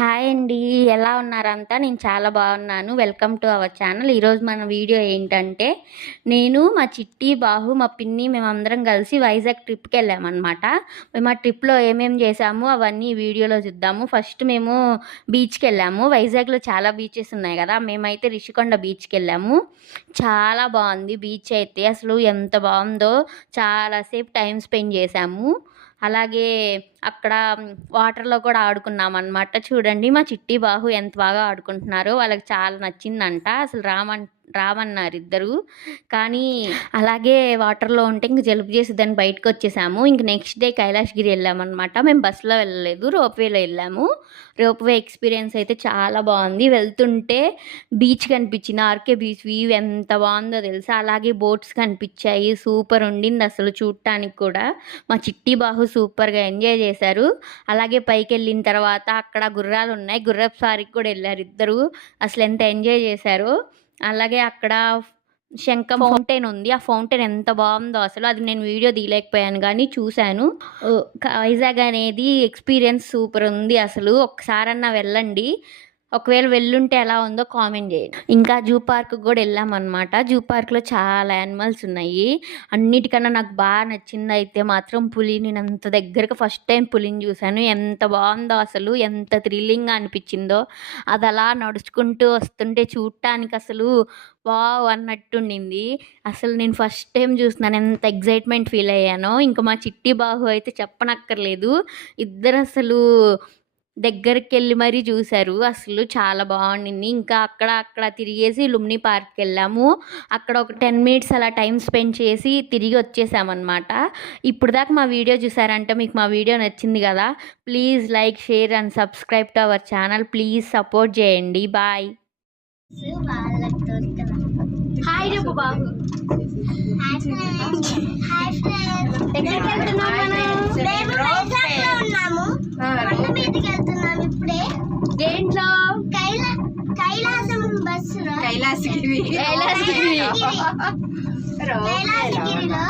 Hi అండి. ఎలా ఉన్నారంతా? నేను చాలా బాగున్నాను. Welcome to our channel. ఈరోజు మన వీడియో ఏంటంటే నేను మా చిట్టి బాహు మా పిన్ని మేమందరం కలిసి వైజాగ్ ట్రిప్కి వెళ్ళామన్నమాట. మేము ఆ ట్రిప్లో ఏమేమి చేసాము అవన్నీ వీడియోలో చూద్దాము. ఫస్ట్ మేము బీచ్కి వెళ్ళాము. వైజాగ్లో చాలా బీచెస్ ఉన్నాయి కదా మేమైతే రిషికొండ బీచ్కి వెళ్ళాము. చాలా బాగుంది బీచ్ అయితే. అసలు ఎంత బాగుందో చాలాసేపు టైం స్పెండ్ చేసాము అలాగే అక్కడ వాటర్లో కూడా ఆడుకున్నాం అనమాట చూడండి మా చిట్టి బాహు ఎంత బాగా ఆడుకుంటున్నారో వాళ్ళకి చాలా నచ్చిందంట. అసలు రామన్ రావన్నారు ఇద్దరు. కానీ అలాగే వాటర్లో ఉంటే ఇంక జలుబు చేసి దాన్ని బయటకు వచ్చేసాము. ఇంక నెక్స్ట్ డే కైలాష్గిరి వెళ్ళామన్నమాట. మేము బస్సులో వెళ్ళలేదు రోప్వేలో వెళ్ళాము. రోప్వే ఎక్స్పీరియన్స్ అయితే చాలా బాగుంది. వెళ్తుంటే బీచ్ కనిపించింది. ఆర్కే బీచ్ వ్యూ ఎంత బాగుందో తెలుసా? అలాగే బోట్స్ కనిపించాయి. సూపర్ ఉండింది అసలు చూడటానికి కూడా. మా చిట్టి బాహు సూపర్గా ఎంజాయ్ చేశారు. అలాగే పైకి వెళ్ళిన తర్వాత అక్కడ గుర్రాలు ఉన్నాయి. గుర్రపు సారికి కూడా వెళ్ళారు ఇద్దరు. అసలు ఎంత ఎంజాయ్ చేశారు. అలాగే అక్కడ శంఖం ఫౌంటైన్ ఉంది. ఆ ఫౌంటైన్ ఎంత బాగుందో అసలు అది నేను వీడియో తీయలేకపోయాను కానీ చూశాను. వైజాగ్ అనేది ఎక్స్పీరియన్స్ సూపర్ ఉంది అసలు. ఒక్కసారన్నా వెళ్ళండి. ఒకవేళ వెళ్ళుంటే ఎలా ఉందో కామెంట్ చేయండి. ఇంకా జూ పార్క్ కూడా వెళ్ళామన్నమాట జూ పార్క్లో చాలా యానిమల్స్ ఉన్నాయి. అన్నిటికన్నా నాకు బాగా నచ్చింది అయితే మాత్రం పులి నేను అంత దగ్గరగా ఫస్ట్ టైం పులిని చూశాను. ఎంత బాగుందో అసలు ఎంత థ్రిల్లింగ్గా అనిపించిందో. అది అలా నడుచుకుంటూ వస్తుంటే చూడటానికి అసలు వావ్ అన్నట్టుండింది. అసలు నేను ఫస్ట్ టైం చూస్తున్నాను. ఎంత ఎగ్జైట్మెంట్ ఫీల్ అయ్యానో. ఇంకా మా చిట్టి బాహు అయితే చెప్పనక్కర్లేదు. ఇద్దరు అసలు దగ్గరికి వెళ్ళి మరీ చూశారు. అసలు చాలా బాగుండింది. ఇంకా అక్కడ అక్కడ తిరిగేసి లుమ్ని పార్క్కి వెళ్ళాము అక్కడ ఒక టెన్ మినిట్స్ అలా టైం స్పెండ్ చేసి తిరిగి వచ్చేసామన్నమాట. ఇప్పుడు దాకా మా వీడియో చూసారంటే మీకు మా వీడియో నచ్చింది కదా please like share and subscribe to our channel. Please support చేయండి. బాయ్. హాయ్ బాబు. ఎక్కడికి వెళ్తున్నాం మనం కైలాసం బస్సులో. కైలాసగిరి. కైలాసగిరి. కైలాసగిరిలో